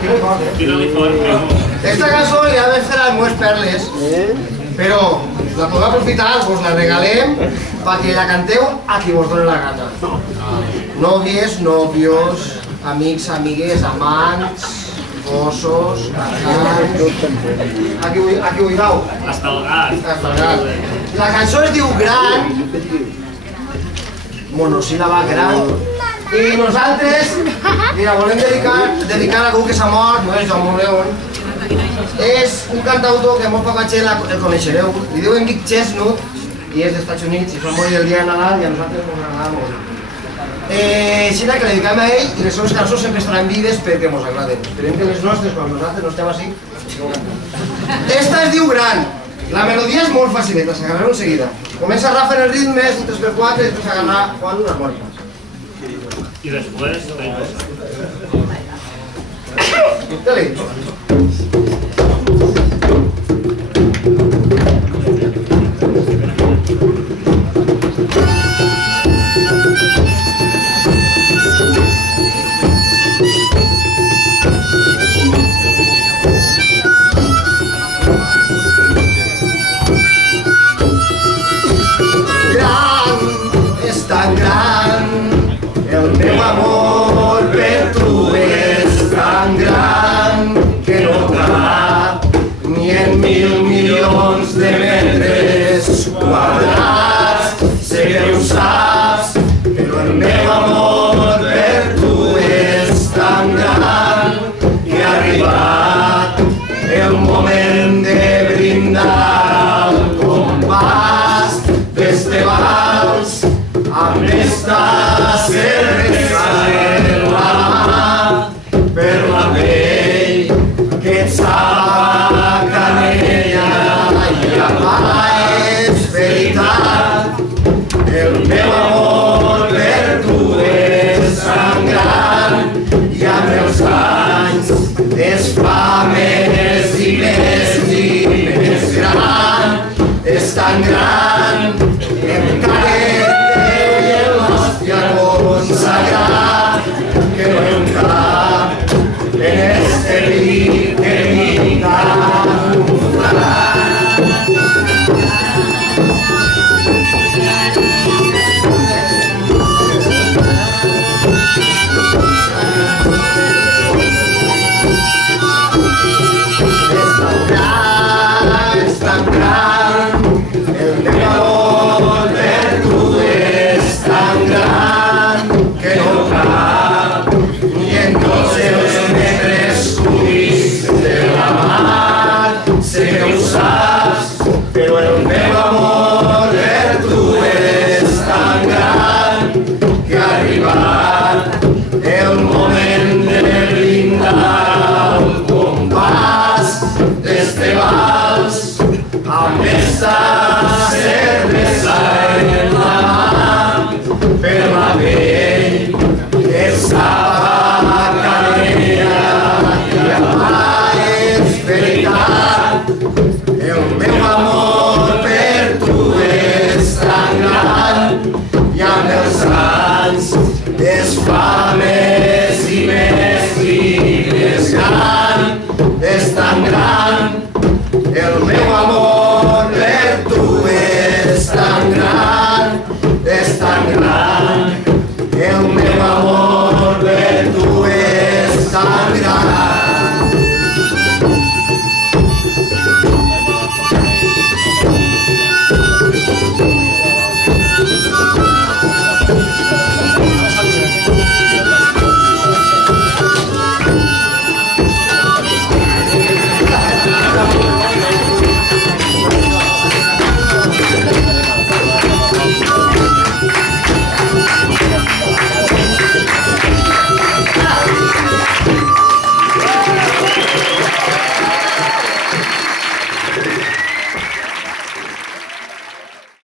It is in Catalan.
Tira-li fort, primo. Esta cançó ja vam fer amb Moes Perles, però la podem aprofitar, vos la regalem perquè la canteu a qui vos doni la gana. Nòvies, nòvios, amics, amigues, amants, gossos, cantants... A qui vulgueu. Hasta el gat. La cançó es diu Gran, monosíl·laba gran, i nosaltres la volem dedicar a algú que s'ha mort, no és Joan León. És un cantautor que molt poca gent el coneixereu, li diuen Vic Chestnut i és dels Estats Units i s'ha morit el dia de Nadal i a nosaltres ens agrada molt. Així que le dedicam a ell i les seves cançons sempre estaran vives perquè ens agraden. Esperem que les nostres, quan nosaltres no estem així, esta es diu Gran. La melodia és molt facileta, s'agarrareu enseguida. Comença Rafa en el ritme, és un 3x4 i després s'agarra Juan unes moltes. I després... Dale. Tan gran, el meu amor per tu és tan gran que no cap ni en 1.000 milions de metres quadrats. Sé que ho saps, però el meu amor per tu és tan gran que ha arribat el moment de brindar al compàs d'este vals amb esta cervesa en la mà per la pell que et sap a canella i a pa. És veritat, el meu amor per tu és tan gran i amb els anys es fa més i més gran. És tan gran que encara consagrat que no hi cap en este vi que vinga és tan gran, el meu amor per tu és tan gran que no cap ni en tots els metres cúbics de la mar. Sé que ho saps, però el meu amor per tu és tan gran que ha arribat el moment de brindar al compàs d'este vals amb esta cervesa en la mà per la pell que sap a canella i a pa. És veritat, el meu amor per tu és tan gran i amb els anys es fa més